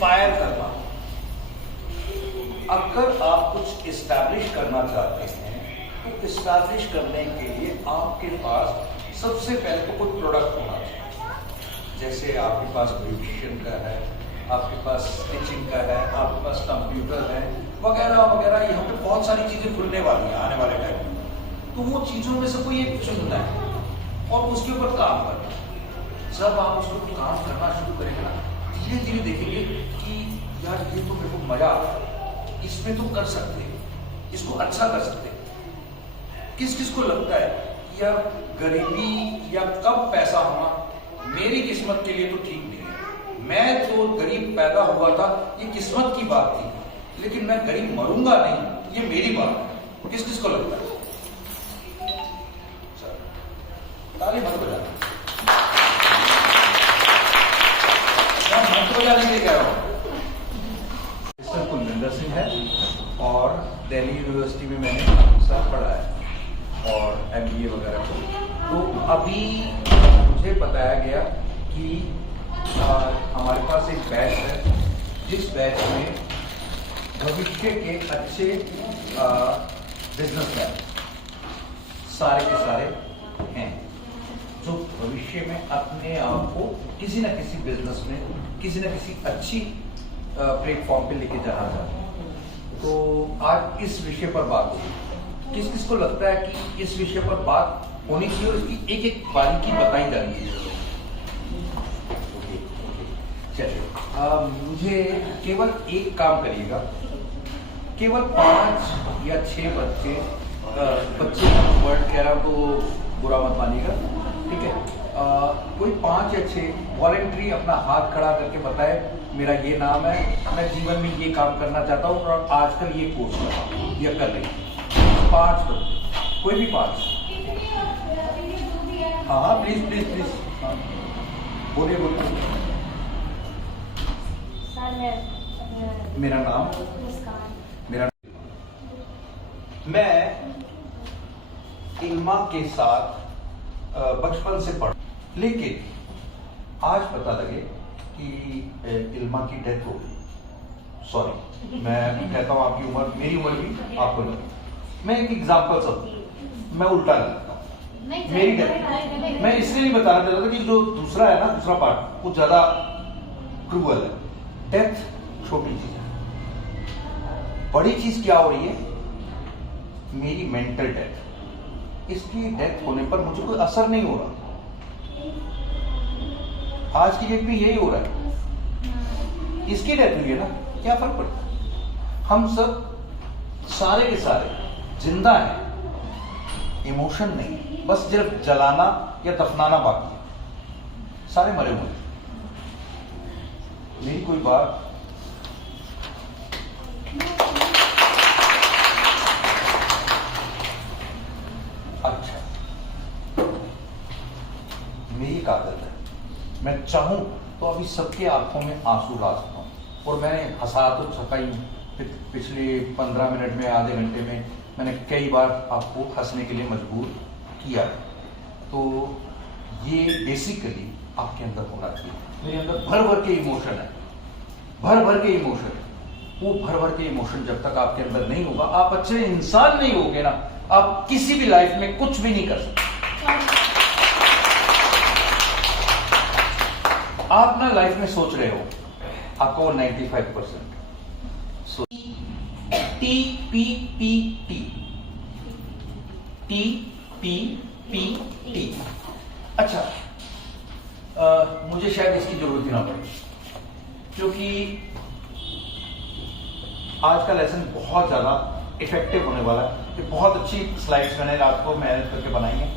Inspire करना। अगर आप कुछ इस्टेब्लिश करना चाहते हैं तो इस्टेब्लिश करने के लिए आपके पास सबसे पहले तो कोई प्रोडक्ट होना चाहिए। जैसे आपके पास ब्यूटिशियन का है, आपके पास स्टिचिंग का है, आपके पास कंप्यूटर है, वगैरह वगैरह। यहाँ पे बहुत सारी चीजें खुलने वाली हैं आने वाले टाइम में। तो वो चीजों में से कोई एक चुनना है और उसके ऊपर काम करना। जब आप उसको काम करना शुरू करेंगे ना, धीरे धीरे देखेंगे कि यार ये तो मेरे को मजा आ रहा है, इसमें तो कर सकते हैं, इसको अच्छा कर सकते हैं। किस किस को लगता है कि यार गरीबी या कम पैसा होना मेरी किस्मत के लिए तो ठीक नहीं है। मैं तो गरीब पैदा हुआ था, ये किस्मत की बात थी, लेकिन मैं गरीब मरूंगा नहीं, ये मेरी बात है। किस किस को लगता है? ताली मत बजाना, मत बजाने के लिए कह रहा हूँ। मिस्टर कुलविंदर सिंह है और दिल्ली यूनिवर्सिटी में मैंने सब पढ़ा है और MBA वगैरह को। तो अभी मुझे बताया गया कि हमारे पास एक बैच है, जिस बैच में भविष्य के अच्छे बिजनेसमैन सारे के सारे हैं, जो भविष्य में अपने आप को किसी न किसी बिजनेस में, किसी न किसी अच्छी प्लेटफॉर्म पे लेके जाना चाहते हैं। तो आज इस विषय पर बात होगी। किस किस को लगता है कि इस विषय पर बात होनी चाहिए और इसकी एक एक बारीकी बताई जानी चाहिए? चलिए, मुझे केवल एक काम करिएगा। केवल 5 या 6 बच्चे वर्ड कह रहा हूं तो बुरा मत मानिएगा, ठीक है। कोई 5 या 6 वॉलंटरी अपना हाथ खड़ा करके बताए मेरा ये नाम है, मैं जीवन में ये काम करना चाहता हूँ और आजकल ये कोर्स कर रहा हूँ या कर रही हूँ। 5 बच्चे, कोई भी 5। हाँ प्लीज प्लीज प्लीज, बोलिए बोलिए। मेरा नाम, मैं इल्मा के साथ बचपन से पढ़ा, लेकिन आज पता लगे कि इल्मा की डेथ हो गई। सॉरी, मैं कहता हूँ आपकी उम्र, मेरी उम्र भी आपको लगे। मैं एक एग्जाम्पल सब, मैं उल्टा लगता हूँ। मेरी डेथ मैं इसलिए नहीं बताना चाहता था कि जो दूसरा है ना, दूसरा पार्ट वो ज्यादा क्रूअल है। डेथ छोटी चीज है, बड़ी चीज क्या हो रही है? मेरी मेंटल डेथ। इसकी डेथ होने पर मुझे कोई असर नहीं हो रहा। आज की डेट में यही हो रहा है। इसकी डेथ हुई है ना, क्या फर्क पड़ता है? हम सब सारे के सारे जिंदा हैं, इमोशन नहीं, बस सिर्फ जलाना या दफनाना बाकी है। सारे मरे हुए। मेरी कोई बात मेरी एक आदत है, मैं चाहूं तो अभी सबके आंखों में आंसू ला सकता हूं। और मैंने हंसा तो छपाई पिछले 15 मिनट में, आधे घंटे में मैंने कई बार आपको हंसने के लिए मजबूर किया। तो ये बेसिकली आपके अंदर होना चाहिए। मेरे अंदर भर भर के इमोशन है, भर भर के इमोशन है। वो भर भर के इमोशन जब तक आपके अंदर नहीं होगा, आप अच्छे इंसान नहीं होगे ना, आप किसी भी लाइफ में कुछ भी नहीं कर सकते। आप ना लाइफ में सोच रहे हो आपको 95%। TPPT। अच्छा, मुझे शायद इसकी जरूरत ही ना पड़े, क्योंकि आज का लेसन बहुत ज्यादा इफेक्टिव होने वाला है। कि बहुत अच्छी स्लाइड्स मैंने रात को मेहनत करके बनाई है,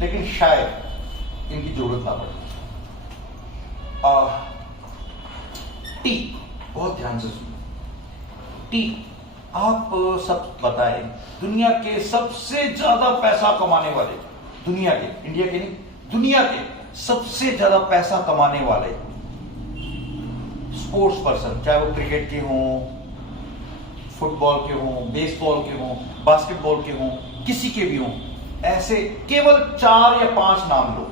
लेकिन शायद इनकी जरूरत ना पड़े। टी, बहुत ध्यान से सुनिए। टी, आप सब बताएं, दुनिया के सबसे ज्यादा पैसा कमाने वाले, दुनिया के, इंडिया के नहीं, दुनिया के सबसे ज्यादा पैसा कमाने वाले स्पोर्ट्स पर्सन, चाहे वो क्रिकेट के हों, फुटबॉल के हों, बेसबॉल के हों, बास्केटबॉल के हों, किसी के भी हों, ऐसे केवल 4 या 5 नाम लो।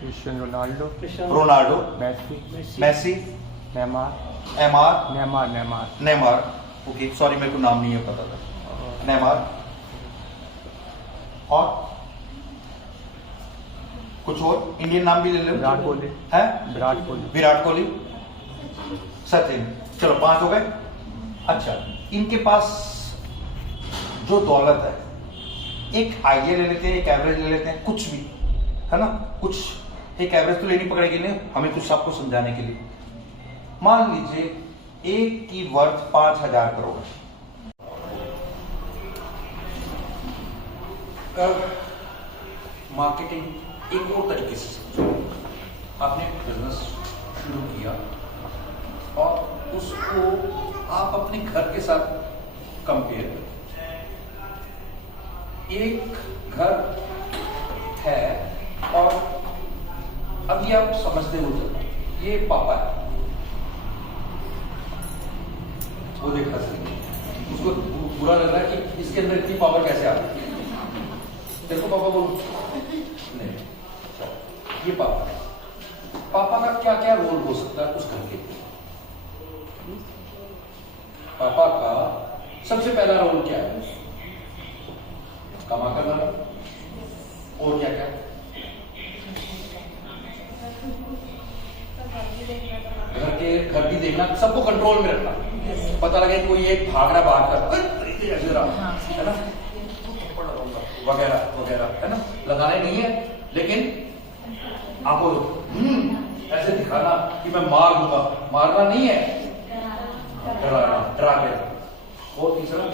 Cristiano Ronaldo, Ronaldo, Messi, Neymar एमआर Neymar Neymar Neymar. Okay, sorry मेरे को नाम नहीं है पता था। नेमार और कुछ और इंडियन नाम भी ले लो। विराट कोहली है विराट कोहली विराट कोहली, सचिन। चलो 5 हो गए। अच्छा, इनके पास जो दौलत है, एक आइडिया ले लेते हैं, एक एवरेज ले लेते हैं, कुछ भी है ना, कुछ एक एवरेज तो लेनी पड़ेगी नहीं हमें, कुछ सबको समझाने के लिए। मान लीजिए एक की वर्थ 5,000 करोड़ है। मार्केटिंग एक और तरीके से समझो। आपने बिजनेस शुरू किया और उसको आप अपने घर के साथ कंपेयर करो। एक घर है और अभी आप समझते हो तो ये पापा है, वो देखा सही, उसको बुरा लग रहा है कि इसके अंदर इतनी पावर कैसे आ रही है। देखो पापा बोलो नहीं, ये पापा है। पापा का क्या क्या रोल हो सकता है उस घर के? पापा का सबसे पहला रोल क्या है? कमा करना। और क्या क्या? घर भी देखना, सबको कंट्रोल में रखना। पता लगे कोई एक भाग रहा बाहर का, है ना, वगैरह वगैरह, है ना, लगाने नहीं है, लेकिन आपको ऐसे दिखाना कि मैं मार दूंगा, मारना नहीं है, डराना, डरा के। और तीसरा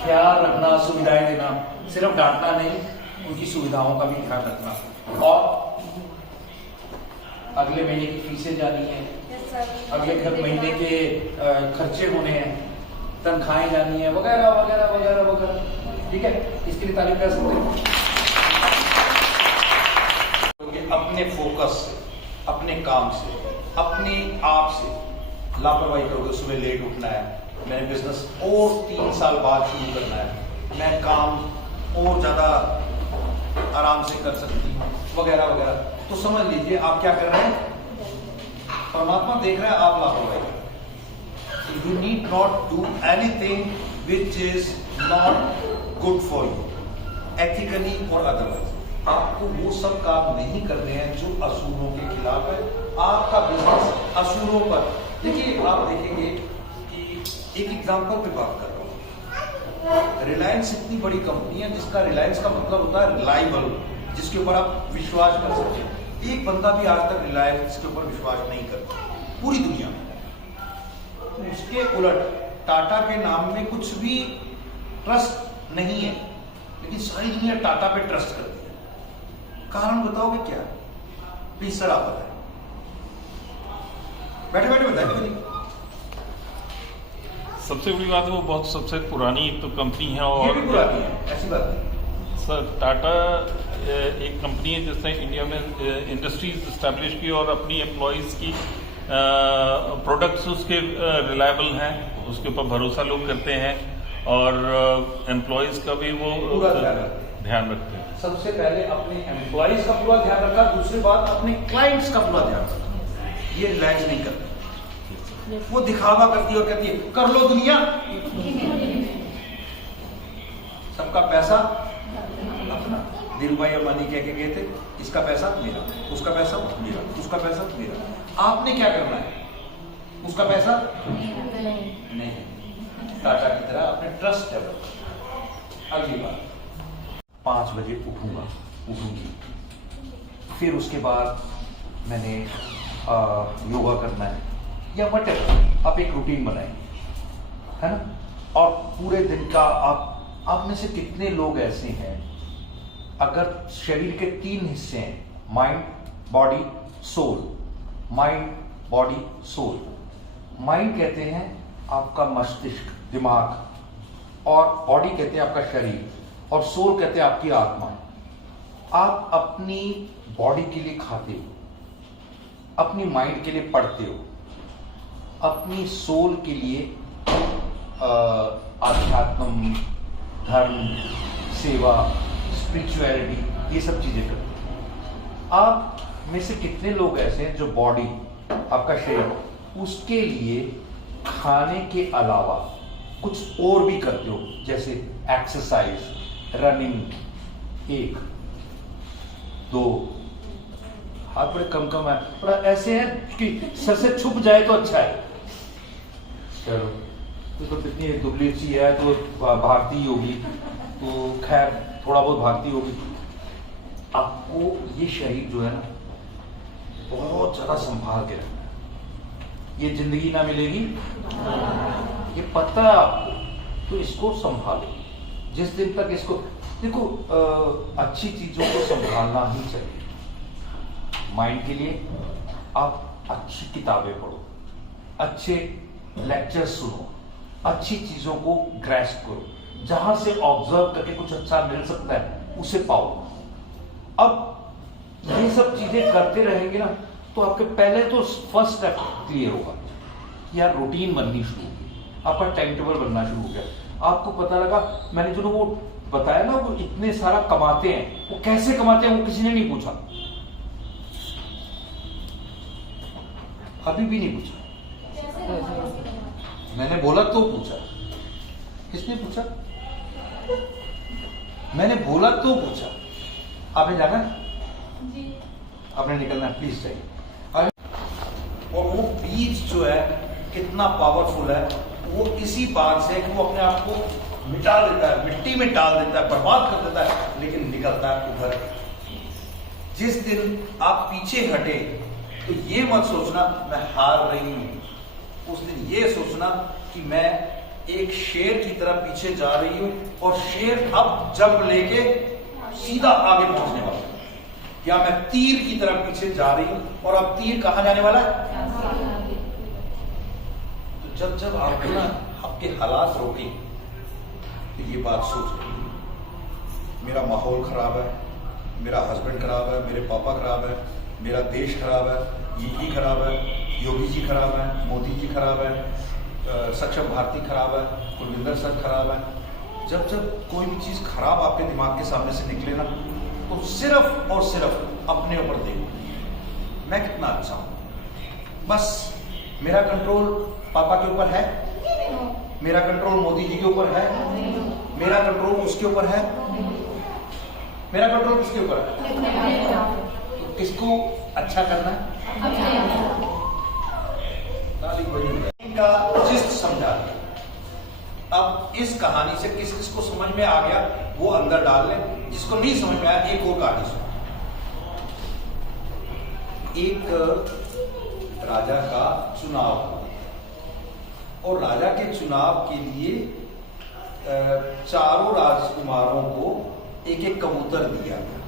ख्याल रखना, सुविधाएं देना, सिर्फ डांटना नहीं, उनकी सुविधाओं का भी ध्यान रखना। और अगले महीने की फीसें जानी है, अगले महीने के खर्चे होने हैं, तनख्वाहें जानी है, वगैरह वगैरह वगैरह वगैरह। ठीक है, इसके लिए तारीफ कर सकते हैं। क्योंकि अपने फोकस से, अपने काम से, अपने आप से लापरवाही करोगे, सुबह लेट उठना है, मैंने बिजनेस और 3 साल बाद शुरू करना है, मैं काम और ज्यादा आराम से कर सकती हूँ, वगैरह वगैरह, तो समझ लीजिए आप क्या कर रहे हैं, परमात्मा देख रहा है, आप लापरवाही कर रहे हैं। You need not do anything which is not good for you, ethically or otherwise. आपको वो सब काम नहीं करने हैं जो असूलों के खिलाफ है। आपका बिजनेस असूलों पर, देखिए आप देखेंगे कि एक एग्जांपल पे बात कर रहा हूँ। रिलायंस इतनी बड़ी कंपनी है जिसका रिलायंस का मतलब होता है रिलायबल, जिसके ऊपर आप विश्वास कर सकते हैं। एक बंदा भी आज तक रिलायंस के ऊपर विश्वास नहीं करता पूरी दुनिया में। उसके उलट टाटा के नाम में कुछ भी ट्रस्ट नहीं है, लेकिन सारी दुनिया टाटा पे ट्रस्ट करती है। कारण बताओगे क्या? प्लीज सर आप बताएं, बैठे बैठे बताएं। सबसे बड़ी बात है वो बहुत सबसे पुरानी एक तो कंपनी है, और ये भी पुरानी है, ऐसी बात नहीं सर। टाटा एक कंपनी है जिसने इंडिया में इंडस्ट्रीज इस्टेब्लिश की और अपनी एम्प्लॉयज़ की प्रोडक्ट्स उसके रिलायबल हैं, उसके ऊपर भरोसा लोग करते हैं, और एम्प्लॉयज़ का भी वो ध्यान रखते हैं। सबसे पहले अपने एम्प्लॉयज का पूरा ध्यान रखा, दूसरी बात अपने क्लाइंट्स का पूरा ध्यान रखा। ये रिलायंस नहीं करती, वो दिखावा करती है और कहती है कर लो दुनिया, सबका पैसा अपना। धीरूभाई अंबानी कह के गए थे, इसका पैसा मेरा, उसका पैसा मेरा, उसका पैसा मेरा। आपने क्या करना है? उसका पैसा नहीं, टाटा की तरह आपने ट्रस्ट डेवलप। अगली बात, 5 बजे उठूंगी, फिर उसके बाद मैंने योगा करना है या वटेवर, आप एक रूटीन बनाएंगे, है ना, और पूरे दिन का आप में से कितने लोग ऐसे हैं, अगर शरीर के 3 हिस्से हैं, mind body soul, mind body soul. Mind कहते हैं आपका मस्तिष्क दिमाग, और बॉडी कहते हैं आपका शरीर, और सोल कहते हैं आपकी आत्मा। आप अपनी बॉडी के लिए खाते हो, अपनी माइंड के लिए पढ़ते हो, अपनी सोल के लिए आध्यात्म, धर्म, सेवा, स्पिरिचुअलिटी, ये सब चीजें करते हो। आप में से कितने लोग ऐसे हैं जो बॉडी, आपका शरीर, उसके लिए खाने के अलावा कुछ और भी करते हो, जैसे एक्सरसाइज, रनिंग? 1 2 हाथ बड़े कम कम है, पर ऐसे हैं कि सर से छुप जाए तो अच्छा है। चलो तो कितनी दुबली सी है तो भागती होगी, तो खैर थोड़ा बहुत भागती होगी। आपको ये शरीर जो है ना बहुत ज्यादा संभाल के रखना है। ये जिंदगी ना मिलेगी, ये पता है आपको, तो इसको संभालो। जिस दिन तक इसको देखो, अच्छी चीजों को संभालना ही चाहिए। माइंड के लिए आप अच्छी किताबें पढ़ो, अच्छे लेक्चर सुनो, अच्छी चीजों को ग्रैस्प करो, जहां से ऑब्जर्व करके कुछ अच्छा मिल सकता है उसे पाओ। अब ये सब चीजें करते रहेंगे ना, तो आपके पहले तो फर्स्ट स्टेप क्लियर होगा, यार रूटीन बननी शुरू होगी, आपका टाइम टेबल बनना शुरू हो गया। आपको पता लगा, मैंने जो वो बताया ना, वो इतने सारा कमाते हैं, वो कैसे कमाते हैं वो किसी ने नहीं पूछा, अभी भी नहीं पूछा। मैंने बोला तो पूछा, किसने पूछा? मैंने बोला तो पूछा। आपने जाना जी, आपने निकलना, प्लीज चाहिए। और वो बीज जो है कितना पावरफुल है, वो इसी बात से कि वो अपने आप को मिटा देता है, मिट्टी में डाल देता है, बर्बाद कर देता है, लेकिन निकलता है उभर के। जिस दिन आप पीछे हटे तो ये मत सोचना मैं हार रही हूं, उस दिन ये सोचना कि मैं एक शेर की तरह पीछे जा रही हूं और शेर अब जंप लेके सीधा आगे पहुंचने वाला है, या मैं तीर की तरह पीछे जा रही हूं और अब तीर कहां जाने वाला है। तो जब जब आपको ना आपके हालात रोके तो ये बात सोच रही, मेरा माहौल खराब है, मेरा हस्बैंड खराब है, मेरे पापा खराब है, मेरा देश खराब है, ये खराब है, योगी जी खराब है, मोदी जी खराब है, सक्षम भारती खराब है, कुलविंदर सर खराब है। जब जब कोई भी चीज खराब आपके दिमाग के सामने से निकले ना, तो सिर्फ और सिर्फ अपने ऊपर देखो, मैं कितना अच्छा हूं। बस मेरा कंट्रोल पापा के ऊपर है, मेरा कंट्रोल मोदी जी के ऊपर है, मेरा कंट्रोल उसके ऊपर है, मेरा कंट्रोल किसके ऊपर है? तो किसको अच्छा करना है? का जिस्ट समझा दिया। अब इस कहानी से किस किस को समझ में आ गया वो अंदर डाल ले, जिसको नहीं समझ में आया एक और कहानी सुनो। एक राजा का चुनाव हुआ और राजा के चुनाव के लिए चारों राजकुमारों को एक एक कबूतर दिया गया।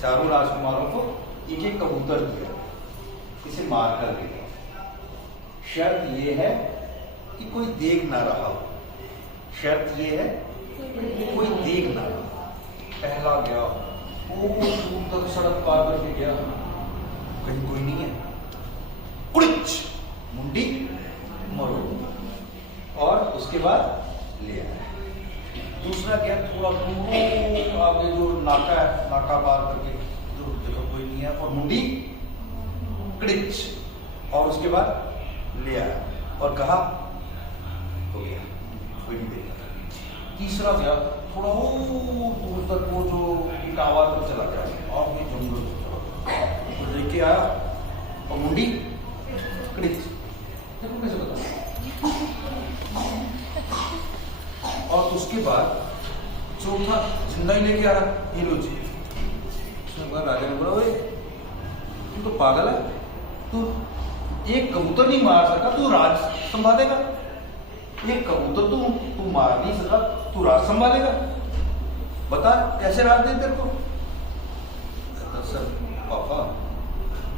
चारों राजकुमारों को एक एक कबूतर दिया, इसे मार कर देगा। शर्त ये है कि कोई देख ना रहा हो, शर्त ये है कि कोई देख ना रहा। पहला गया, वो दूर तक सड़क पार करके गया, कहीं कोई नहीं है, उड़िच मुंडी मरो, और उसके बाद ले आया। दूसरा गया, थोड़ा दूर आगे जो नाका है, नाका पार करके जो देखो कोई नहीं है, और मुंडी क्रिच, और उसके बाद ले आया और कहा हो गया, कोई नहीं देखा। तीसरा गया, थोड़ा दूर तक वो जो इटावा तक चला गया और ये जंगल तो देख के आया और मुंडी क्रिच, देखो कैसे बता। और उसके बाद चौथा जिंदा ही लेके आ रहा, ये लो जी। राजा ने बोला, तू तो पागल है, तू एक कबूतर नहीं मार सका, तू राज संभालेगा? एक कबूतर तू मार नहीं सका, तू राज संभालेगा? बता कैसे राज दे तेरे को? सर पापा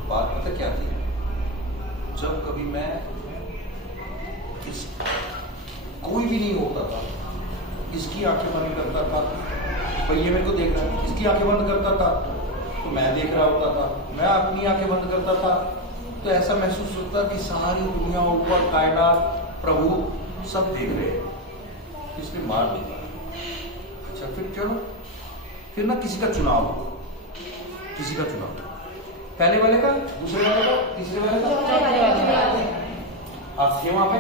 बात पता क्या थी, जब कभी मैं कोई भी नहीं होता था, इसकी आंखें बंद करता था, पहिए मेरे को देख रहा है, इसकी आंखें बंद करता था तो मैं देख रहा होता था, मैं अपनी आंखें बंद करता था तो ऐसा महसूस होता कि सारी दुनिया, ऊपर कायनात, प्रभु सब देख रहे हैं, इसमें मार देता। अच्छा फिर चलो, फिर ना किसी का चुनाव हो, किसी का चुनाव? पहले वाले का, दूसरे वाले का, तीसरे वाले का? आप थे वहां पे?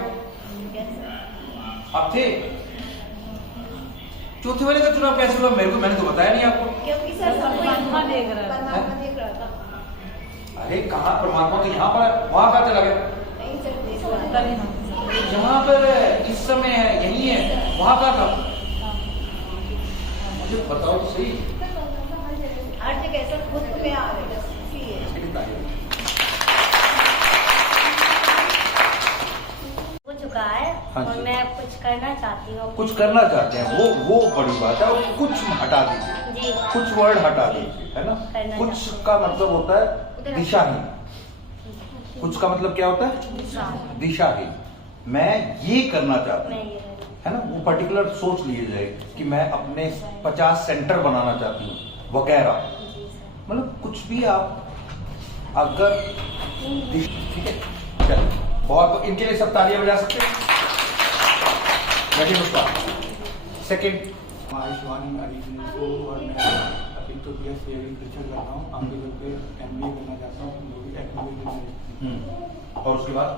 आप थे? चौथे वाले का चुनाव कैसे हुआ? मेरे को, मैंने तो बताया नहीं आपको। क्योंकि सर परमात्मा देख रहा था। अरे कहाँ परमात्मा? तो यहाँ पर, वहां कहाँ चला गया? यहाँ पर इस समय है, यही है, वहां कहाँ था? मुझे बताओ तो सही। हर जगह सर खुद में आ रहे हैं। हो चुका है हाँ और जी। मैं कुछ करना चाहती हूँ। कुछ करना चाहते हैं, वो बड़ी बात है। और कुछ हटा दीजिए, जी कुछ वर्ड हटा दीजिए, है ना? करना कुछ चाहते का मतलब होता है दिशाहीन। कुछ का मतलब क्या होता है? दिशाहीन। मैं ये करना चाहता मैं हूँ, ये है ना? वो पर्टिकुलर सोच लिए जाए कि मैं अपने 50 सेंटर बनाना चाहती हूँ वगैरह। जी सर। मतलब कुछ भी आप अगर, ठीक है, चलिए, बहुत, इनके लिए सब तालियां बजा सकते हैं। सेकंड, आयुष्मान अलीगंज को, और मैं अभी तो BS एग्रीकल्चर करता हूँ, आगे चल के MBA करना चाहता हूँ, जो भी टेक्निकल मैनेजमेंट। और उसके बाद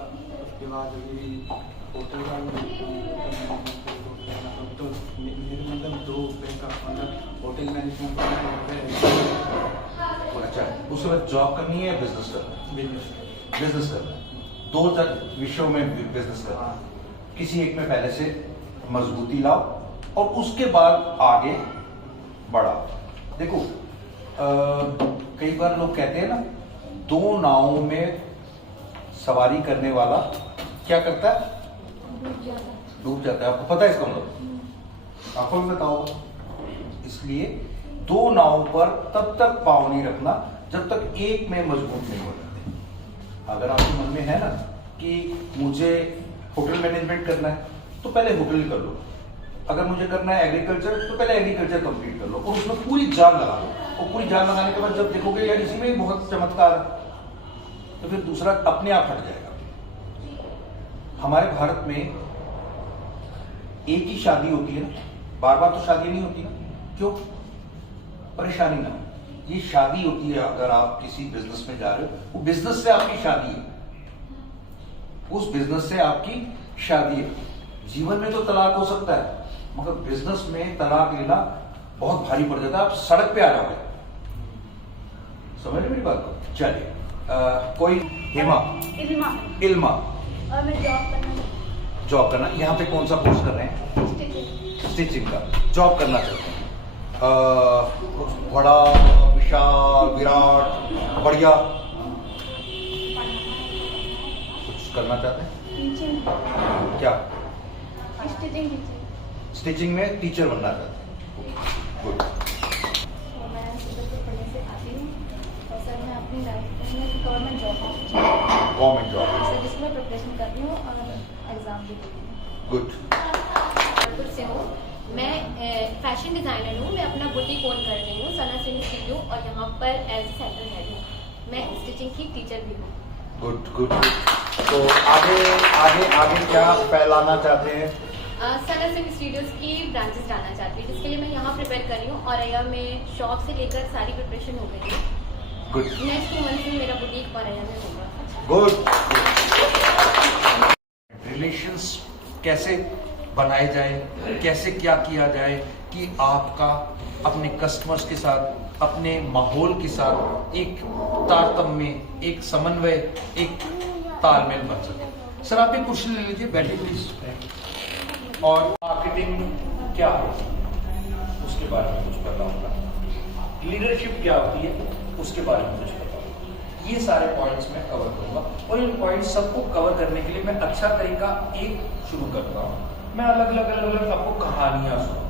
उसके बाद अभी होटल का तो मेरे मतलब 2 का मतलब होटल मैनेजमेंट अच्छा, उसके बाद जॉब करनी है, बिजनेस करना है? बिजनेस। बिजनेस करना है। 2 विषयों में बिजनेस करना है। किसी एक में पहले से मजबूती लाओ और उसके बाद आगे बढ़ाओ। देखो, कई बार लोग कहते हैं ना, 2 नावों में सवारी करने वाला क्या करता है? डूब जाता है। आपको पता है इसका मतलब? आपको भी बताओ। इसलिए 2 नावों पर तब तक पाँव नहीं रखना जब तक एक में मजबूत नहीं हो जाते। अगर आपके मन में है ना कि मुझे होटल मैनेजमेंट करना है, तो पहले होटल कर लो। अगर मुझे करना है एग्रीकल्चर, तो पहले एग्रीकल्चर कंप्लीट कर लो और उसमें पूरी जान लगा लो। और पूरी जान लगाने के बाद जब देखोगे यार इसी में ही बहुत चमत्कार है, तो फिर दूसरा अपने आप हट जाएगा। हमारे भारत में एक ही शादी होती है ना, बार बार तो शादी नहीं होती ना। क्यों? परेशानी ना हो। ये शादी होती है अगर आप किसी बिजनेस में जा रहे हो, वो बिजनेस से आपकी शादी है, उस बिजनेस से आपकी शादी है। जीवन में तो तलाक हो सकता है, मगर बिजनेस में तलाक लेना बहुत भारी पड़ जाता है। आप सड़क पे आ जाओगे। समझ रहे मेरी बात को? चलिए, कोई हेमा, इल्मा, और मैं जॉब करना, यहाँ पे कौन सा कोर्स कर रहे हैं? स्टिचिंग का जॉब करना चाहते हैं। बड़ा, विशाल, विराट, बढ़िया कुछ करना चाहते हैं? क्या? स्टिचिंग में टीचर बनना चाहते हैं। गुड। मैं सुबह से पहले से आती हूँ और सर मैं अपनी लाइफ में government job government job, sir जिसमें प्रिपरेशन कर रही हूँ और एग्जाम भी दे रही हूँ। गुड। कानपुर से हूँ मैं, फैशन डिज़ाइनर हूँ। मैं अपना बुटीक ओन कर रही हूँ, सना सिंह स्टूडियो, और यहाँ पर एज सेंटर हेड हूँ। मैं स्टिचिंग की टीचर भी हूँ। Good good. तो आगे आगे आगे क्या फैलाना चाहते हैं? सना सिंह स्टूडियोज की ब्रांचेस डालना चाहती हूँ, जिसके लिए मैं यहाँ प्रिपेयर कर रही हूँ। और यहाँ में शॉप से लेकर सारी प्रिपरेशन हो गई है। गुड। नेक्स्ट 2 मंथ में मेरा बुटीक और यहाँ में होगा। गुड। रिलेशंस कैसे बनाए जाए, कैसे क्या किया जाए कि आपका अपने कस्टमर्स के साथ, अपने माहौल के साथ एक तारतम्य, एक समन्वय, एक तालमेल बन सके। सर आप एक कुर्सी ले लीजिए, बैठिए प्लीज। और मार्केटिंग क्या है उसके बारे में कुछ पता होगा, लीडरशिप क्या होती है उसके बारे में कुछ पता होगा। ये सारे पॉइंट्स मैं कवर करूंगा और इन पॉइंट्स सबको कवर करने के लिए मैं अच्छा तरीका एक शुरू करता हूँ। मैं अलग अलग आपको कहानियां सुनाऊं,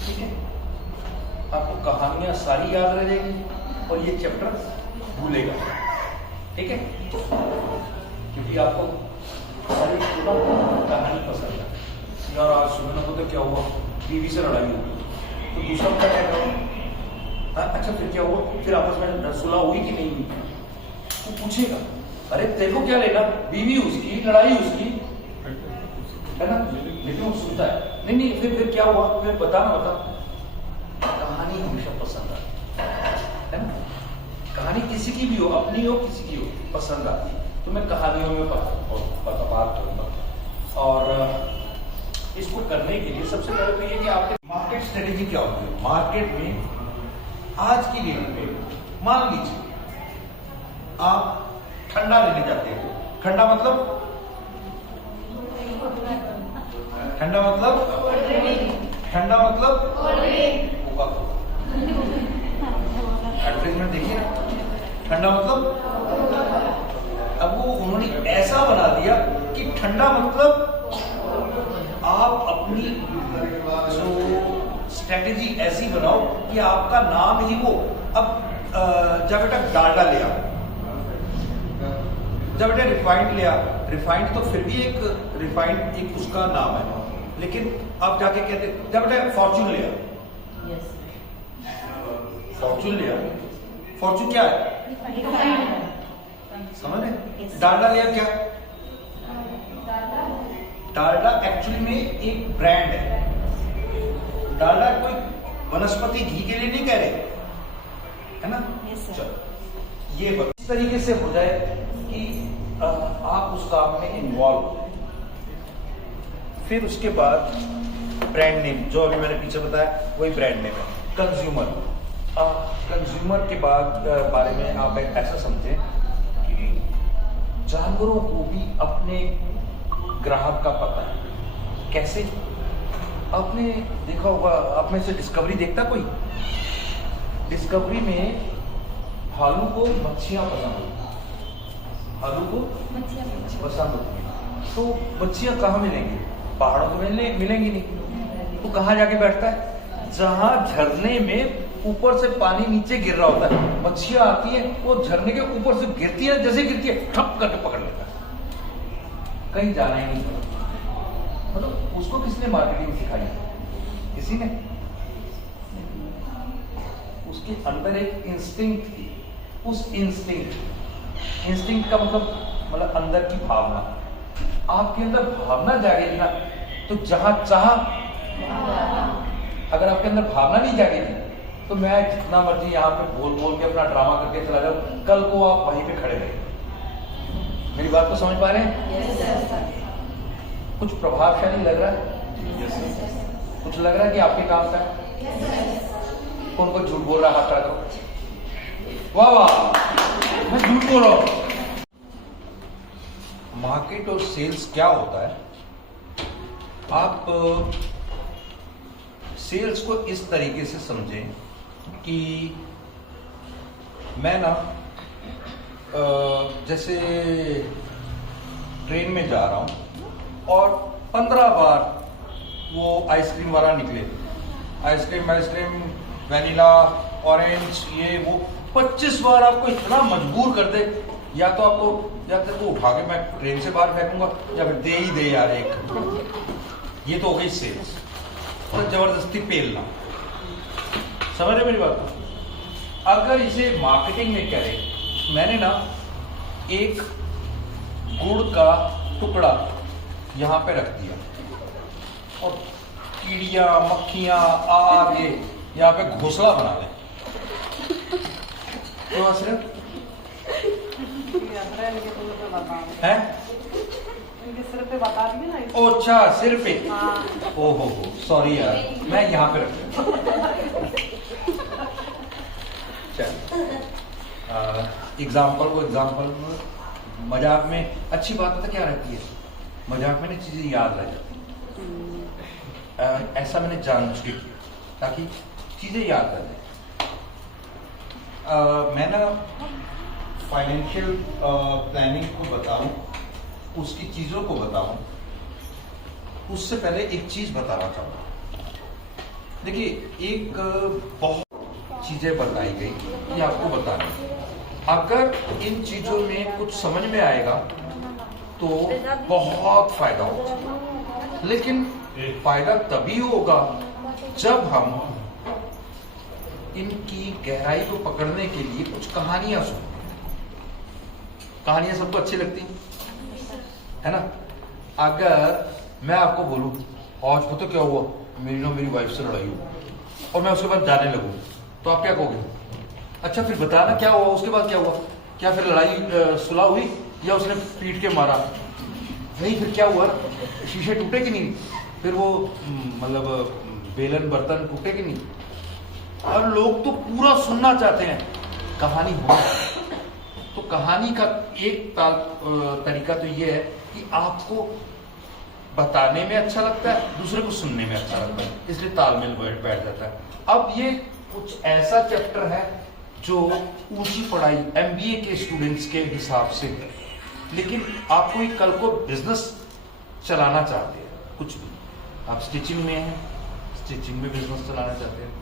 ठीक है? आपको कहानियां सारी याद रह जाएगी और ये चैप्टर भूलेगा, ठीक है? क्योंकि आपको सारी कहानी पसंद है। यार आज सुनना होता क्या हुआ, बीवी से लड़ाई हो गई, तो दूसरा क्या कहेगा? अच्छा फिर क्या हुआ, फिर आपस में सुलह हुई कि नहीं हुई? वो पूछेगा, अरे तेरे को क्या लेना, बीवी उसकी, लड़ाई उसकी, है ना? लेकिन वो सुनता है, नहीं फिर क्या हुआ, फिर बता ना, बता। कहानी हमेशा पसंद है ना? कहानी किसी की भी हो, अपनी हो किसी की हो, पसंद आती है तो मैं कहानियों में बात करूंगा। और इसको करने के लिए सबसे पहले तो ये कि आपके मार्केट स्ट्रेटेजी क्या होती है। मार्केट में आज की डेट में मान लीजिए आप ठंडा लेने जाते हैं, ठंडा मतलब एडवर्टाइजमेंट देखिए ना, ठंडा मतलब अब वो उन्होंने ऐसा बना दिया कि ठंडा मतलब आप अपनी जो स्ट्रेटेजी ऐसी बनाओ कि आपका नाम ही वो। अब जब बेटा डालडा लिया, जब बेटा रिफाइंड लिया, रिफाइंड तो फिर भी एक रिफाइंड एक उसका नाम है, लेकिन आप जाके कहते जब बेटा फॉर्चून लिया, फॉर्चून लिया, फॉर्चून क्या है समझ रहे? डालडा लिया क्या? डालडा एक्चुअली में एक ब्रांड है। डालडा कोई वनस्पति घी के लिए नहीं कह रहे, है ना? चलो ये इस तरीके से हो जाए कि आप उस काम में इन्वॉल्व हो। फिर उसके बाद ब्रांड नेम, जो अभी मैंने पीछे बताया वही ब्रांड नेम है। कंज्यूमर, कंज्यूमर के बाद बारे में आप ऐसा समझें कि जानवरों को भी अपने ग्राहक का पता है। कैसे? आपने देखा होगा, आप में से डिस्कवरी देखता कोई? डिस्कवरी में भालू को मच्छियां पसंद होती हैं, भालू को पसंद होती है, तो मच्छियां कहाँ मिलेंगी? पहाड़ों को मिलेंगी नहीं, तो कहाँ जाके बैठता है? जहां झरने में ऊपर से पानी नीचे गिर रहा होता है, मच्छियां आती है, वो झरने के ऊपर से गिरती है, जैसे गिरती है ठप करके पकड़ लेता है, कहीं जाना ही नहीं पड़ा। मतलब उसको किसने मार्केटिंग सिखाई? किसी ने? उसके अंदर एक इंस्टिंक्ट थी। उस इंस्टिंक्ट का मतलब अंदर की भावना। आपके अंदर भावना जागेगी ना, तो जहां चाह, अगर आपके अंदर भावना नहीं जागेगी तो मैं जितना मर्जी यहाँ पे बोल के अपना ड्रामा करके चला जाऊं, कल को आप वहीं पे खड़े रहेंगे। मेरी बात को समझ पा रहे हैं? कुछ प्रभावशाली लग रहा है? कुछ लग रहा है कि आपके काम का है? कौन झूठ बोल रहा है? हाथ खड़ा करो। वाह वाह, मैं झूठ बोल रहा हूं। मार्केट और सेल्स क्या होता है? आप सेल्स को इस तरीके से समझें कि मैं ना जैसे ट्रेन में जा रहा हूं और 15 बार वो आइसक्रीम वाला निकले, आइसक्रीम वैनिला, ऑरेंज, ये वो 25 बार आपको इतना मजबूर कर दे, या तो वो उठा के मैं ट्रेन से बाहर फेंकूंगा, या फिर दे ही दे यार एक। ये तो हो गई सेल्स, और जबरदस्ती पेलना। समझ रहे मेरी बात? अगर इसे मार्केटिंग में करें, मैंने ना एक गुड़ का टुकड़ा यहां पे रख दिया और कीड़ियां मक्खियां आके यहाँ पे घोंसला बना लें, तो सिर्फ है सिर पे बता दी ना। अच्छा, सिर पे। ओहो सॉरी यार, मैं यहाँ पे रख एग्जाम्पल मजाक में अच्छी बात पता क्या रहती है? मजाक में चीजें याद रह जाती। ऐसा मैंने जानबूझ के किया ताकि चीजें याद रह जाए। मैं ना फाइनेंशियल प्लानिंग को बताऊं, उसकी चीजों को बताऊं, उससे पहले एक चीज बताना चाहूंगा। देखिए, एक बहुत चीजें बताई गई, ये आपको बतानी। अगर इन चीजों में कुछ समझ में आएगा तो बहुत फायदा होगा, लेकिन फायदा तभी होगा जब हम इनकी गहराई को पकड़ने के लिए कुछ कहानियां सुनें। कहानियां सबको अच्छी लगती है ना? अगर मैं आपको बोलूं आज पता क्या हुआ, मेरी वाइफ से लड़ाई हुई, और मैं उसके बाद जाने लगूं, तो आप क्या कहोगे? अच्छा फिर बताना क्या हुआ, उसके बाद क्या हुआ? क्या फिर लड़ाई सुलह हुई या उसने पीट के मारा? नहीं, फिर क्या हुआ? शीशे टूटे कि नहीं? फिर वो मतलब बेलन बर्तन टूटे कि नहीं? और लोग तो पूरा सुनना चाहते हैं, कहानी हो। तो कहानी का एक तरीका तो ये है कि आपको बताने में अच्छा लगता है, दूसरे को सुनने में अच्छा लगता है, इसलिए तालमेल बैठ जाता है। अब ये कुछ ऐसा चैप्टर है जो ऊंची पढ़ाई MBA के स्टूडेंट्स के हिसाब से है, लेकिन आप कोई कल को बिजनेस चलाना चाहते हैं, कुछ भी, आप स्टिचिंग में हैं, स्टिचिंग में बिजनेस चलाना चाहते हैं,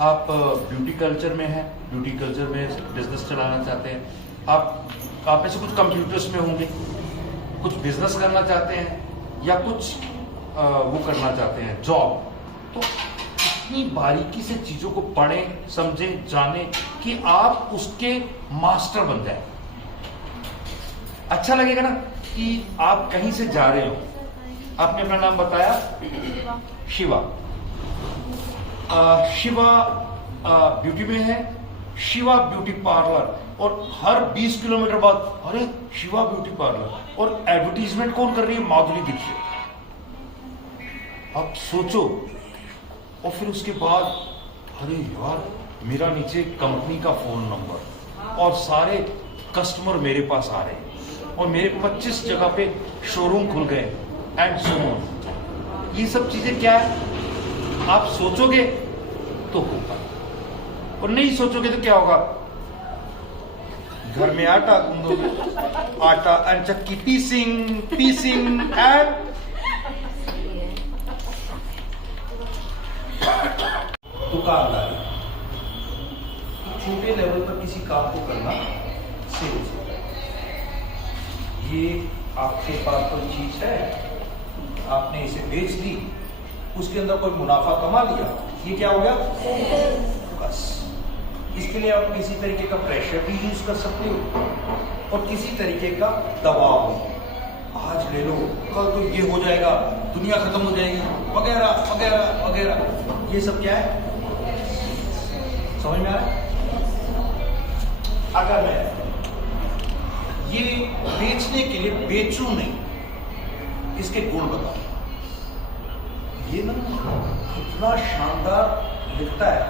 आप ब्यूटी कल्चर में हैं, ब्यूटी कल्चर में बिजनेस चलाना चाहते हैं, आप में से कुछ कंप्यूटर्स में होंगे, कुछ बिजनेस करना चाहते हैं या कुछ वो करना चाहते हैं जॉब। तो इतनी बारीकी से चीजों को पढ़ें, समझें, जानें कि आप उसके मास्टर बन जाएं। अच्छा लगेगा ना कि आप कहीं से जा रहे हो, आपने अपना नाम बताया शिवा, शिवा ब्यूटी में है, शिवा ब्यूटी पार्लर, और हर 20 किलोमीटर बाद अरे शिवा ब्यूटी पार्लर, और एडवर्टीजमेंट कौन कर रही है? माधुरी दीक्षित। अब सोचो, और फिर उसके बाद अरे यार मेरा नीचे कंपनी का फोन नंबर और सारे कस्टमर मेरे पास आ रहे हैं और मेरे 25 जगह पे शोरूम खुल गए एंड सो ऑन। ये सब चीजें क्या है? आप सोचोगे तो होगा और नहीं सोचोगे तो क्या होगा? घर में आटा गूंदोगे, आटा एंड चक्की पीसिंग एंड दुकानदारी। छोटे लेवल पर किसी काम को करना सेल्स है। ये आपके पास कोई चीज है, आपने इसे बेच दी, उसके अंदर कोई मुनाफा कमा लिया, ये क्या हो गया? बस। इसके लिए आप किसी तरीके का प्रेशर भी यूज कर सकते हो और किसी तरीके का दबाव भी। आज ले लो, कल तो ये हो जाएगा, दुनिया खत्म हो जाएगी, वगैरह वगैरह वगैरह। ये सब क्या है? समझ में आ रहा है? अगर मैं ये बेचने के लिए बेचूं नहीं, इसके गुण बताऊं, ये ना इतना शानदार लिखता है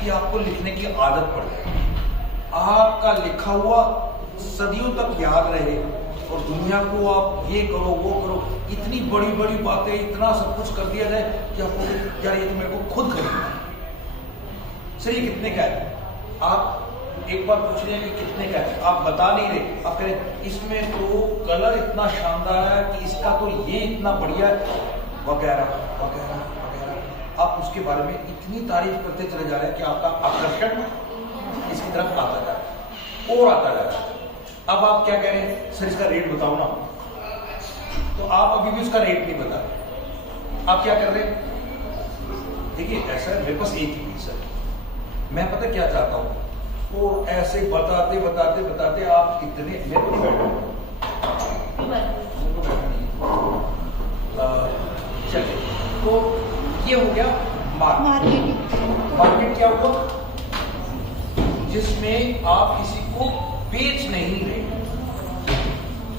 कि आपको लिखने की आदत पड़ जाए, आपका लिखा हुआ सदियों तक याद रहे और दुनिया को आप ये करो वो करो, इतनी बड़ी बड़ी बातें, इतना सब कुछ कर दिया जाए कि आपको यार ये तो मेरे को खुद खरीदना है। सर ये कितने का है? आप एक बार पूछ रहे हैं कि कितने का है, आप बता नहीं रहे, आप कह रहे इसमें तो कलर इतना शानदार है कि इसका तो ये इतना बढ़िया है, वगैरह वगैरह वगैरह। आप उसके बारे में इतनी तारीफ करते चले जा रहे हैं कि आपका आकर्षण इसकी तरफ आता जा रहा है और आता जा रहा है। अब आप क्या कह रहे हैं? सर इसका रेट बताओ ना। तो आप अभी भी उसका रेट नहीं बता रहे, आप क्या कर रहे हैं? देखिए ऐसा है, मेरे पास एक ही पीस है, मैं पता क्या चाहता हूँ, और ऐसे बताते बताते बताते आप इतने मेरे को नहीं चलिए। तो ये हो गया मार्केट। मार्केट क्या हुआ? जिसमें आप किसी को बेच नहीं रहे,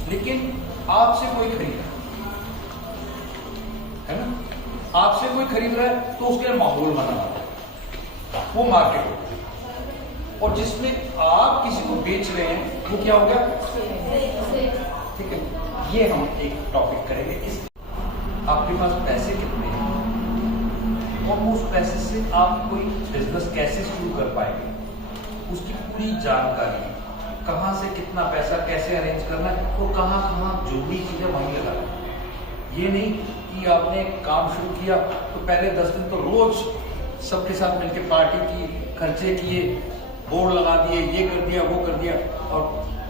लेकिन आपसे कोई खरीद है ना, आपसे कोई खरीद रहा है तो उसके लिए माहौल बना रहा है, वो मार्केट होता है। और जिसमें आप किसी को बेच रहे हैं वो क्या हो गया? ठीक है, ये हम एक टॉपिक करेंगे। इस आपके पास पैसे कितने हैं और उस पैसे से आप कोई बिजनेस कैसे शुरू कर पाएंगे, उसकी पूरी जानकारी, कहाँ से कितना पैसा कैसे अरेंज करना है, तो कहाँ कहाँ जरूरी चीजें वहीं लगाना। ये नहीं कि आपने काम शुरू किया तो पहले 10 दिन तो रोज सबके साथ मिलकर पार्टी की, खर्चे किए, बोर्ड लगा दिए, ये कर दिया वो कर दिया, और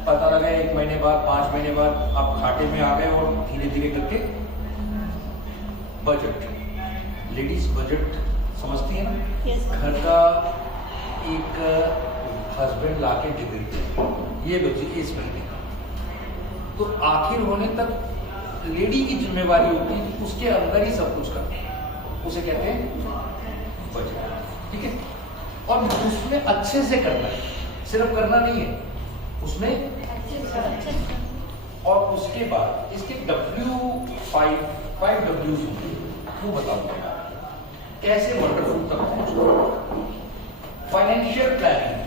पता लगा 1 महीने बाद 5 महीने बाद आप घाटे में आ गए और धीरे धीरे करके बजट, लेडीज बजट समझती है ना? घर का एक हस्बैंड लाके दे देते हैं, ये बच्चे इस महीने का, तो आखिर होने तक लेडी की जिम्मेवारी होती है, उसके अंदर ही सब कुछ करना है, उसे कहते हैं बजट। ठीक है, और उसमें अच्छे से करना है, सिर्फ करना नहीं है उसमें, और उसके बाद इसके फाइव W's होंगे, वो बताऊंगा कैसे वंडरफुल तक पहुंचो। फाइनेंशियल प्लानिंग,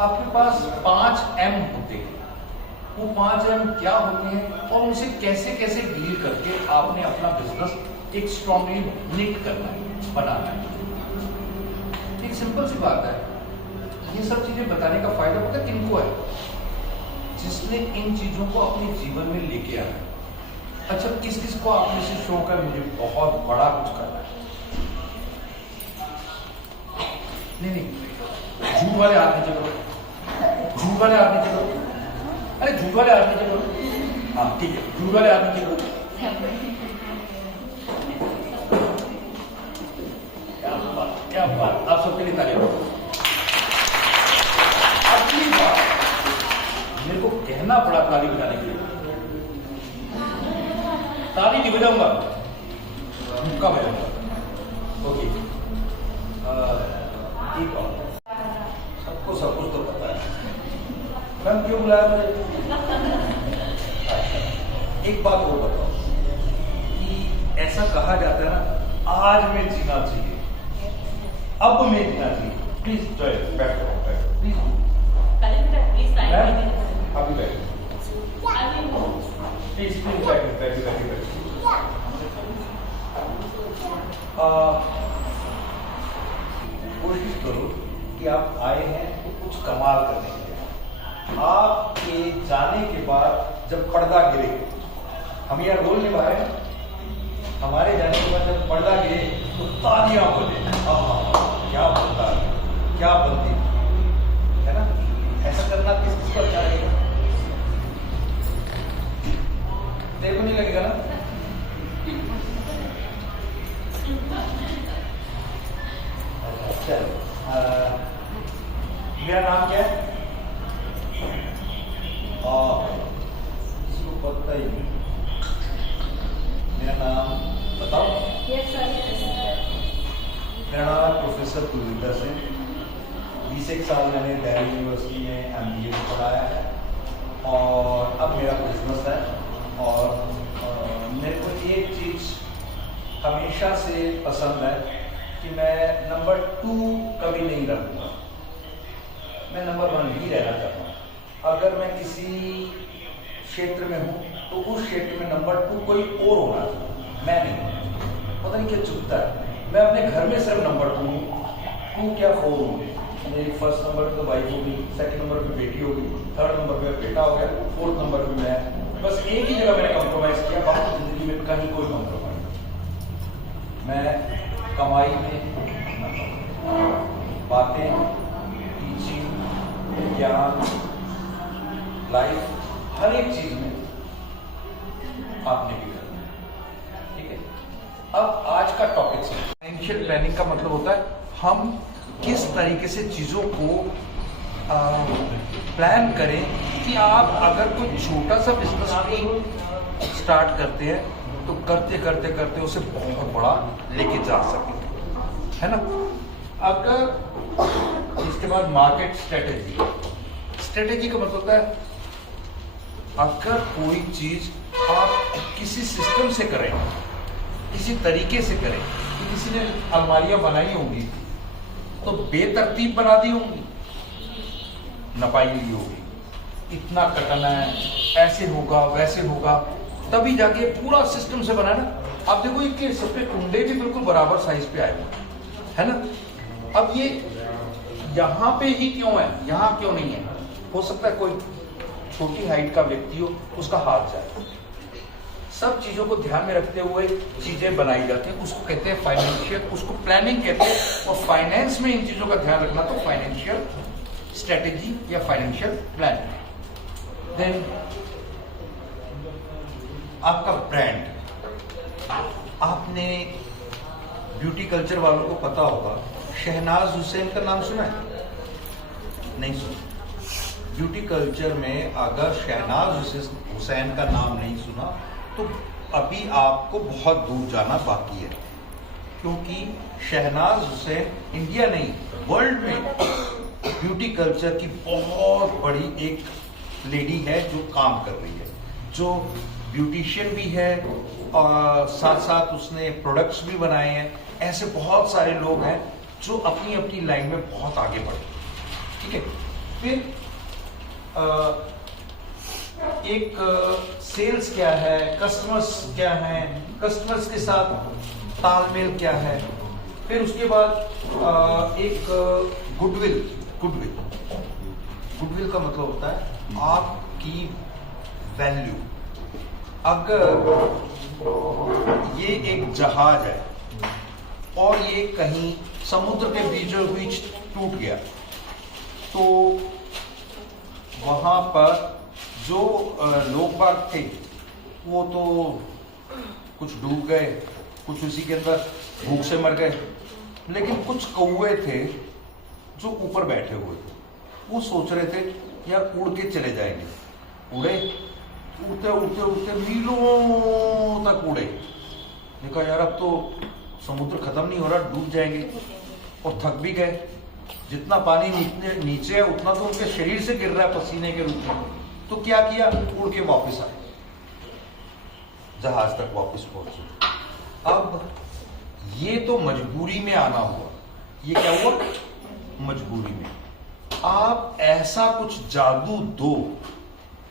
आपके पास 5 M होते हैं, वो 5 M क्या होते हैं और उनसे कैसे कैसे डील करके आपने अपना बिजनेस एक स्ट्रॉन्गली निट करना है, बनाना है। एक सिंपल सी बात है, ये सब चीजें बताने का फायदा पता किनको है? जिसने इन चीजों को अपने जीवन में लेके आना है। अच्छा, किस किस को आप में से शौक है मुझे बहुत बड़ा कुछ करना है? नहीं, झूठ वाले हाथ नीचे करो, झूठ वाले हाथ नीचे करो, अरे झूठ वाले हाथ नीचे करो। हाँ ठीक है, झूठ वाले हाथ नीचे करो। क्या बात, आप सबके लिए तालियां बजाओ। अगली बात मेरे को कहना पड़ा ताली बजाने के लिए, ताली नहीं बजाऊंगा, मुक्का बजाऊंगा। ओके, ठीक है, सबको सब कुछ तो पता है, मैम क्यों बुलाया मुझे? एक बात और बताओ कि ऐसा कहा जाता है ना, आज में जीना चाहिए, अब में जीना चाहिए। प्लीज बैठो, प्लीज अभी बैठो, प्लीज बैठो। कोशिश करो कि आप आए हैं तो कुछ कमाल करने के लिए। आपके जाने के बाद जब पर्दा गिरे, हम यहाँ रोल निभा रहे हैं, हमारे जाने के बाद जब पर्दा गिरे तो तालियां बोले, क्या बनता है, क्या बनती है ना? ऐसा करना किस किस को अच्छा लगेगा? तेरे को नहीं लगेगा ना? चलो, मेरा नाम क्या है? इसको पता ही नहीं। मेरा नाम बताओ। मेरा नाम प्रोफेसर कुलविंदर सिंह। 20 साल मैंने दिल्ली यूनिवर्सिटी में MBA में पढ़ाया है और अब मेरा बिजनेस है। और मेरे को एक चीज़ हमेशा से पसंद है कि मैं नंबर 2 कभी नहीं रहूँगा, मैं नंबर 1 ही रहना चाहता हूँ। अगर मैं किसी क्षेत्र में हूँ तो उस क्षेत्र में नंबर 2 कोई और होना चाहिए, मैं नहीं। पता नहीं क्या चुभता है, मैं अपने घर में सिर्फ नंबर 2 हूँ, 2 क्या 4 हूँ। मेरी फर्स्ट नंबर तो वाइफ होगी, सेकंड नंबर पे बेटी होगी, थर्ड नंबर पे बेटा हो गया, फोर्थ नंबर पे मैं। बस एक ही जगह मैंने कॉम्प्रोमाइज किया, बाकी जिंदगी में कहीं कोई कॉम्प्रोमाइज। मैं कमाई में, बातें, टीचिंग, ज्ञान, लाइफ, हर एक चीज में आपने भी करना है, ठीक है? अब आज का टॉपिक है फाइनेंशियल प्लानिंग का मतलब होता है हम किस तरीके से चीजों को प्लान करें कि आप अगर कोई छोटा सा बिजनेस भी स्टार्ट करते हैं तो करते करते करते उसे बहुत बड़ा लेके जा सकें, है ना? अगर इसके बाद मार्केट स्ट्रेटेजी का मतलब होता है अगर कोई चीज आप किसी सिस्टम से करें, किसी तरीके से करें, कि किसी ने अलमारियां बनाई होंगी तो बेतरतीब बना दी होंगी, नपाई ली होगी, इतना कटना है, ऐसे होगा वैसे होगा, तभी जाके पूरा सिस्टम से बना ना। आप देखो ये सबके कुंडे भी बिल्कुल बराबर साइज पे आए हुए, है ना? अब ये यहाँ पे ही क्यों है, यहाँ क्यों नहीं है? हो सकता है कोई छोटी हाइट का व्यक्ति हो, उसका हाथ जाए। सब चीजों को ध्यान में रखते हुए चीजें बनाई जाती हैं, उसको कहते हैं फाइनेंशियल, उसको प्लानिंग कहते हैं। और फाइनेंस में इन चीजों का ध्यान रखना तो फाइनेंशियल स्ट्रेटेजी या फाइनेंशियल प्लानिंग। देन आपका ब्रांड, आपने ब्यूटी कल्चर वालों को पता होगा, शहनाज हुसैन का नाम सुना है? नहीं सुना। ब्यूटी कल्चर में अगर शहनाज हुसैन का नाम नहीं सुना तो अभी आपको बहुत दूर जाना बाकी है, क्योंकि शहनाज हुसैन इंडिया नहीं वर्ल्ड में ब्यूटी कल्चर की बहुत बड़ी एक लेडी है जो काम कर रही है, जो ब्यूटिशियन भी है और साथ साथ उसने प्रोडक्ट्स भी बनाए हैं। ऐसे बहुत सारे लोग हैं जो अपनी अपनी लाइन में बहुत आगे बढ़े। ठीक है, फिर एक सेल्स क्या है, कस्टमर्स क्या है, कस्टमर्स के साथ तालमेल क्या है, फिर उसके बाद एक गुडविल का मतलब होता है आपकी वैल्यू। अगर ये एक जहाज है और ये कहीं समुद्र के बीचों बीच टूट गया, तो वहां पर जो लोग बाग थे वो तो कुछ डूब गए, कुछ उसी के अंदर भूख से मर गए, लेकिन कुछ कौवे थे जो ऊपर बैठे हुए थे। वो सोच रहे थे यार उड़ के चले जाएंगे। उड़े, उड़ते उड़ते उड़ते मीलों तक उड़े। देखा यार अब तो समुद्र खत्म नहीं हो रहा, डूब जाएंगे, और थक भी गए। जितना पानी नीचे है उतना तो उनके शरीर से गिर रहा है पसीने के रूप में। तो क्या किया, उड़ के वापस आए, जहाज तक वापस पहुंचे। अब ये तो मजबूरी में आना हुआ। ये क्या हुआ, मजबूरी में। आप ऐसा कुछ जादू दो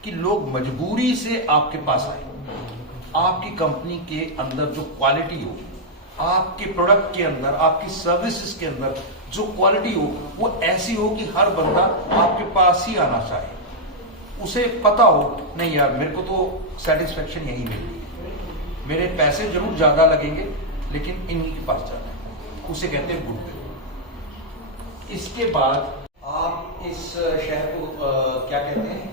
कि लोग मजबूरी से आपके पास आए। आपकी कंपनी के अंदर जो क्वालिटी हो, आपके प्रोडक्ट के अंदर, आपकी सर्विसेज के अंदर जो क्वालिटी हो, वो ऐसी हो कि हर बंदा आपके पास ही आना चाहे। उसे पता हो नहीं यार मेरे को तो सेटिस्फेक्शन यही मिल रही है, मेरे पैसे जरूर ज्यादा लगेंगे लेकिन इन्हीं के पास जाना है। उसे कहते हैं गुडविल। इसके बाद आप इस शहर को क्या कहते हैं,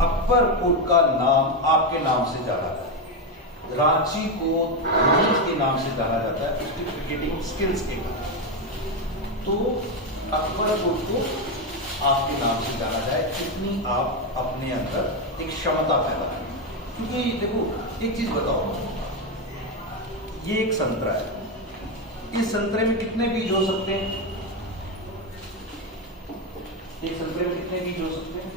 अकबरपुर का नाम आपके नाम से जाना जाता है। रांची को धोनी के नाम से जाना जाता है, उसकी क्रिकेटिंग स्किल्स के कारण। तो अकबरपुर को आपके नाम से जाना जाए, कितनी आप अपने अंदर एक क्षमता पैदा करें। क्योंकि देखो एक चीज बताओ, ये एक संतरा है, इस संतरे में कितने बीज हो सकते हैं? एक संतरे में कितने बीज हो सकते हैं?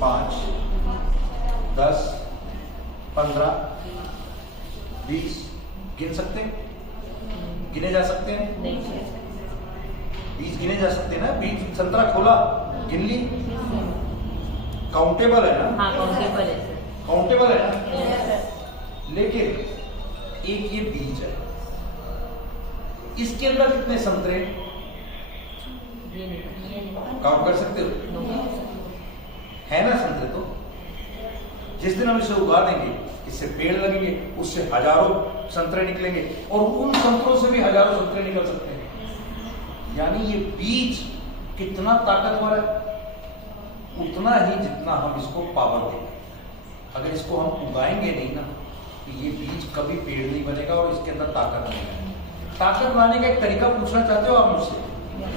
5, 10, 15, 20 गिन सकते हैं? गिने जा सकते हैं? बीज गिने जा सकते हैं ना? बीज संतरा खोला, गिन ली, काउंटेबल है ना? हाँ, काउंटेबल है सर। काउंटेबल है ना? लेकिन एक ये बीज है, इसके अंदर कितने संतरे काउंट कर सकते हो? है ना संतरे? तो जिस दिन हम इसे उगा देंगे, इससे पेड़ लगेंगे, उससे हजारों संतरे निकलेंगे, और उन संतरों से भी हजारों संतरे निकल सकते हैं। यानी ये बीज कितना ताकतवर है, उतना ही जितना हम इसको पावर देंगे। अगर इसको हम उगाएंगे नहीं ना, तो ये बीज कभी पेड़ नहीं बनेगा और इसके अंदर ताकत नहीं आएगी। ताकत लाने का एक तरीका पूछना चाहते हो आप मुझसे?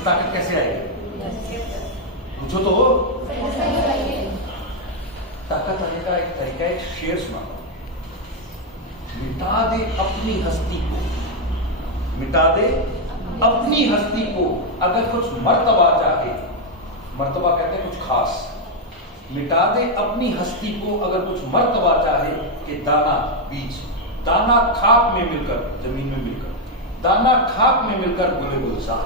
ताकत कैसे आएगी? पूछो तो। ताकत आने का एक तरीका, एक शेर सुना, मिटा दे अपनी हस्ती को, मिटा दे अपनी हस्ती को, अगर कुछ मर्तबा चाहे, मर्तबा कहते हैं कुछ खास, मिटा दे अपनी हस्ती को अगर कुछ मर्तबा चाहे, कि दाना बीज, दाना खाक में मिलकर, जमीन में मिलकर, दाना खाक में मिलकर गुले गुलजार।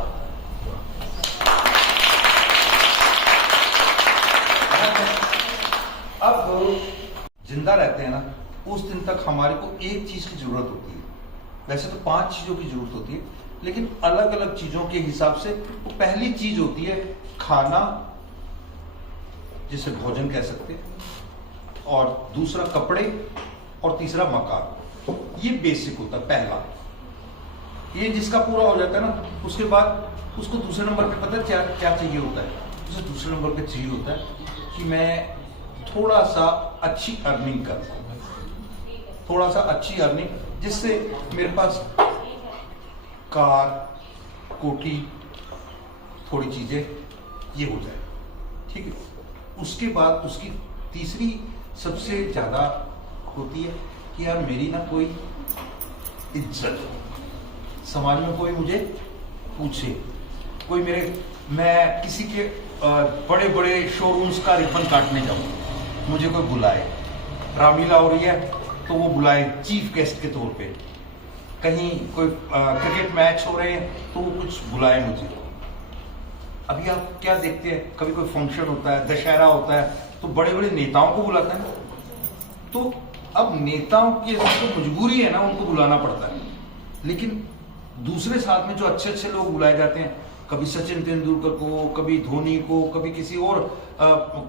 अब जिंदा रहते हैं ना, उस दिन तक हमारे को एक चीज की जरूरत होती है। वैसे तो 5 चीजों की जरूरत होती है, लेकिन अलग अलग चीजों के हिसाब से पहली चीज होती है खाना, जिसे भोजन कह सकते हैं, और दूसरा कपड़े, और तीसरा मकान। ये बेसिक होता है पहला। ये जिसका पूरा हो जाता है ना, उसके बाद उसको दूसरे नंबर पे पता क्या क्या चाहिए होता है? उसे दूसरे नंबर पे चाहिए होता है कि मैं थोड़ा सा अच्छी अर्निंग कर सकूं, थोड़ा सा अच्छी अर्निंग, जिससे मेरे पास कार, कोठी, थोड़ी चीजें ये हो जाए। ठीक है, उसके बाद उसकी तीसरी सबसे ज्यादा होती है कि यार मेरी ना कोई इज्जत। समाज में कोई मुझे पूछे, कोई मैं किसी के बड़े बड़े शोरूम्स का रिबन काटने जाऊं, मुझे कोई बुलाए, रामलीला हो रही है तो वो बुलाए चीफ गेस्ट के तौर पे, कहीं कोई क्रिकेट मैच हो रहे हैं तो वो कुछ बुलाए मुझे। अभी आप क्या देखते हैं, कभी कोई फंक्शन होता है, दशहरा होता है तो बड़े बड़े नेताओं को बुलाते हैं। तो अब नेताओं की तो मजबूरी है ना, उनको बुलाना पड़ता है। लेकिन दूसरे साथ में जो अच्छे अच्छे लोग बुलाए जाते हैं, कभी सचिन तेंदुलकर को, कभी धोनी को, कभी किसी और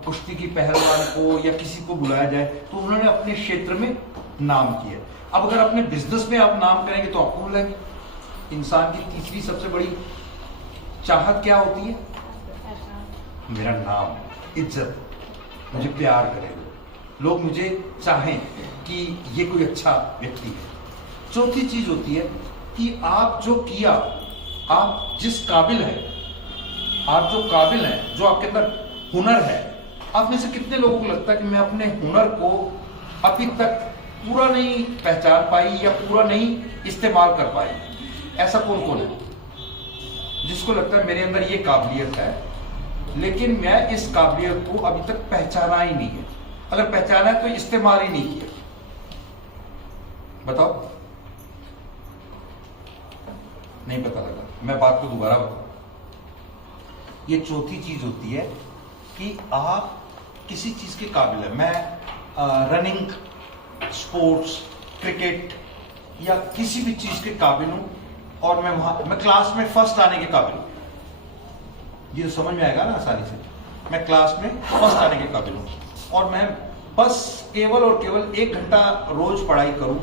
कुश्ती की पहलवान को या किसी को बुलाया जाए तो उन्होंने अपने क्षेत्र में नाम किया। अब अगर अपने बिजनेस में आप नाम करेंगे तो आपको बुलाएंगे। इंसान की तीसरी सबसे बड़ी चाहत क्या होती है? मेरा नाम, इज्जत, मुझे प्यार करें लोग, मुझे चाहें कि ये कोई अच्छा व्यक्ति है। चौथी चीज होती है कि आप जो किया, आप जिस काबिल हैं, आप जो काबिल हैं, जो आपके अंदर हुनर है, आप में से कितने लोगों को लगता है कि मैं अपने हुनर को अभी तक पूरा नहीं पहचान पाई या पूरा नहीं इस्तेमाल कर पाई? ऐसा कौन कौन है जिसको लगता है मेरे अंदर ये काबिलियत है लेकिन मैं इस काबिलियत को अभी तक पहचाना ही नहीं है? अगर पहचाना है तो इस्तेमाल ही नहीं किया। बताओ, नहीं पता लगा। मैं बात को दोबारा बताऊं। ये चौथी चीज होती है कि आप किसी चीज के काबिल है। मैं रनिंग, स्पोर्ट्स, क्रिकेट या किसी भी चीज के काबिल हूं और मैं क्लास में फर्स्ट आने के काबिल हूं। ये तो समझ में आएगा ना आसानी से। मैं क्लास में फर्स्ट आने के काबिल हूं और मैं बस केवल और केवल 1 घंटा रोज पढ़ाई करूं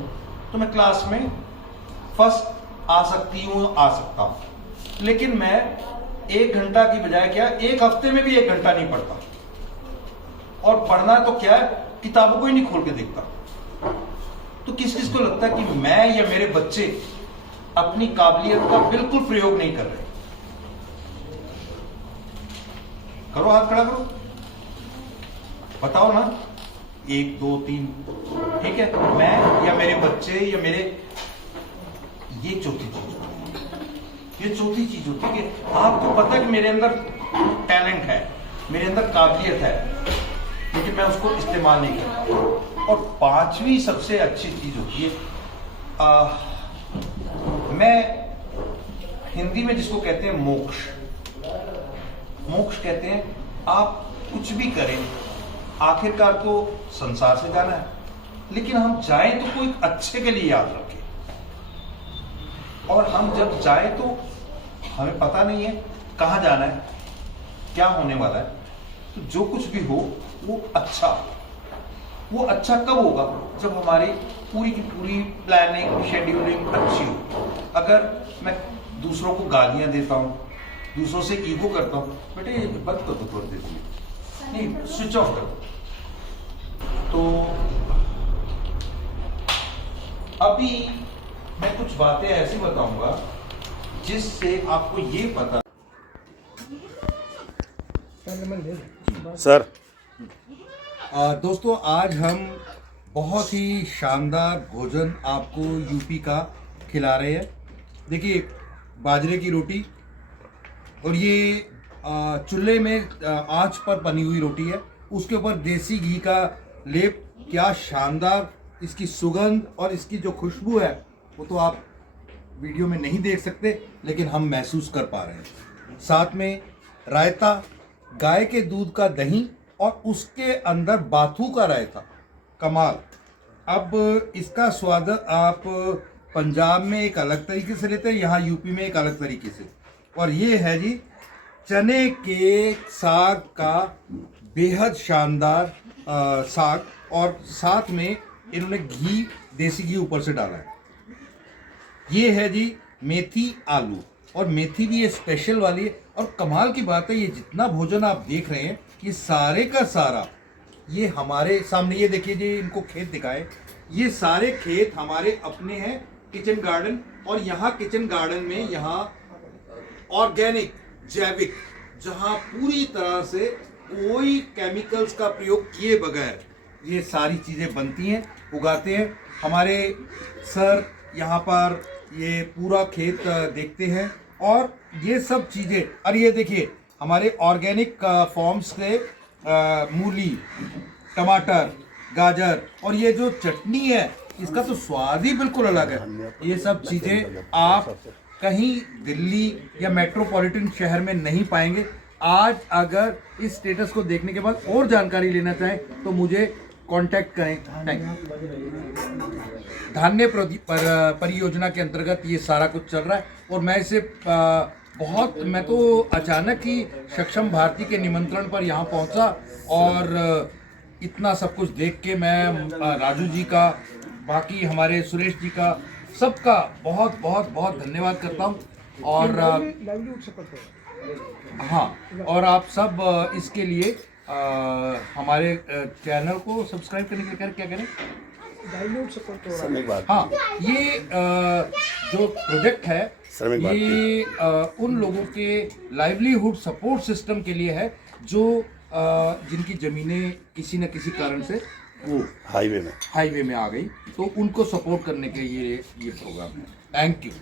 तो मैं क्लास में फर्स्ट आ सकती हूं, आ सकता हूं। लेकिन मैं 1 घंटा की बजाय क्या, 1 हफ्ते में भी 1 घंटा नहीं पढ़ता। और पढ़ना तो क्या है, किताबों को ही नहीं खोल के देखता। तो किस किस को लगता है कि मैं या मेरे बच्चे अपनी काबिलियत का बिल्कुल प्रयोग नहीं कर रहे? करो, हाथ खड़ा करो, बताओ ना। 1 2 3, ठीक है। मैं या मेरे बच्चे या मेरे, ये चौथी चीज, ये चौथी चीज होती है कि आपको पता है कि मेरे अंदर टैलेंट है, मेरे अंदर काबिलियत है, लेकिन मैं उसको इस्तेमाल नहीं करता। और 5वीं सबसे अच्छी चीज होती है, मैं हिंदी में जिसको कहते हैं मोक्ष, मोक्ष कहते हैं। आप कुछ भी करें, आखिरकार तो संसार से जाना है, लेकिन हम जाएं तो कोई अच्छे के लिए याद रखें। और हम जब जाएं तो हमें पता नहीं है कहां जाना है, क्या होने वाला है। तो जो कुछ भी हो वो अच्छा कब होगा? जब हमारी पूरी की पूरी प्लानिंग, शेड्यूलिंग अच्छी हो। अगर मैं दूसरों को गालियां देता हूं, दूसरों से ईगो करता हूं, बेटे बंद कर दो थोड़ी देर के लिए, नहीं स्विच ऑफ कर दो। तो अभी मैं कुछ बातें ऐसी बताऊंगा जिससे आपको ये पता। सर दोस्तों, आज हम बहुत ही शानदार भोजन आपको यूपी का खिला रहे हैं। देखिए, बाजरे की रोटी, और ये चूल्हे में आंच पर बनी हुई रोटी है, उसके ऊपर देसी घी का लेप। क्या शानदार इसकी सुगंध और इसकी जो खुशबू है वो तो आप वीडियो में नहीं देख सकते, लेकिन हम महसूस कर पा रहे हैं। साथ में रायता, गाय के दूध का दही और उसके अंदर बाथू का रायता, कमाल। अब इसका स्वाद आप पंजाब में एक अलग तरीके से लेते हैं, यहाँ यूपी में एक अलग तरीके से। और ये है जी चने के साग का बेहद शानदार साग, और साथ में इन्होंने घी, देसी घी ऊपर से डाला है। ये है जी मेथी आलू, और मेथी भी ये स्पेशल वाली है। और कमाल की बात है, ये जितना भोजन आप देख रहे हैं ये सारे का सारा ये हमारे सामने, ये देखिए जी, इनको खेत दिखाए, ये सारे खेत हमारे अपने हैं, किचन गार्डन। और यहाँ किचन गार्डन में यहाँ ऑर्गेनिक, जैविक, जहाँ पूरी तरह से कोई केमिकल्स का प्रयोग किए बगैर ये सारी चीज़ें बनती हैं, उगाते हैं। हमारे सर यहाँ पर ये पूरा खेत देखते हैं और ये सब चीज़ें, और ये देखिए हमारे ऑर्गेनिक फॉर्म्स से मूली, टमाटर, गाजर और ये जो चटनी है इसका तो स्वाद ही बिल्कुल अलग है। ये सब चीज़ें आप कहीं दिल्ली या मेट्रोपॉलिटन शहर में नहीं पाएंगे। आज अगर इस स्टेटस को देखने के बाद और जानकारी लेना चाहें तो मुझे कांटेक्ट करें। Thank you. धान्य परियोजना के अंतर्गत ये सारा कुछ चल रहा है और मैं इसे मैं तो अचानक ही सक्षम भारती के निमंत्रण पर यहाँ पहुँचा और इतना सब कुछ देख के मैं राजू जी का, बाकी हमारे सुरेश जी का, सबका बहुत बहुत बहुत धन्यवाद करता हूँ। और हाँ, और आप सब इसके लिए हमारे चैनल को सब्सक्राइब करने के लिए क्या करें? हाँ, ये जो प्रोजेक्ट है ये उन लोगों के लाइवलीहुड सपोर्ट सिस्टम के लिए है जो जिनकी ज़मीनें किसी न किसी कारण से वो हाईवे में आ गई, तो उनको सपोर्ट करने के ये प्रोग्राम है। Thank you.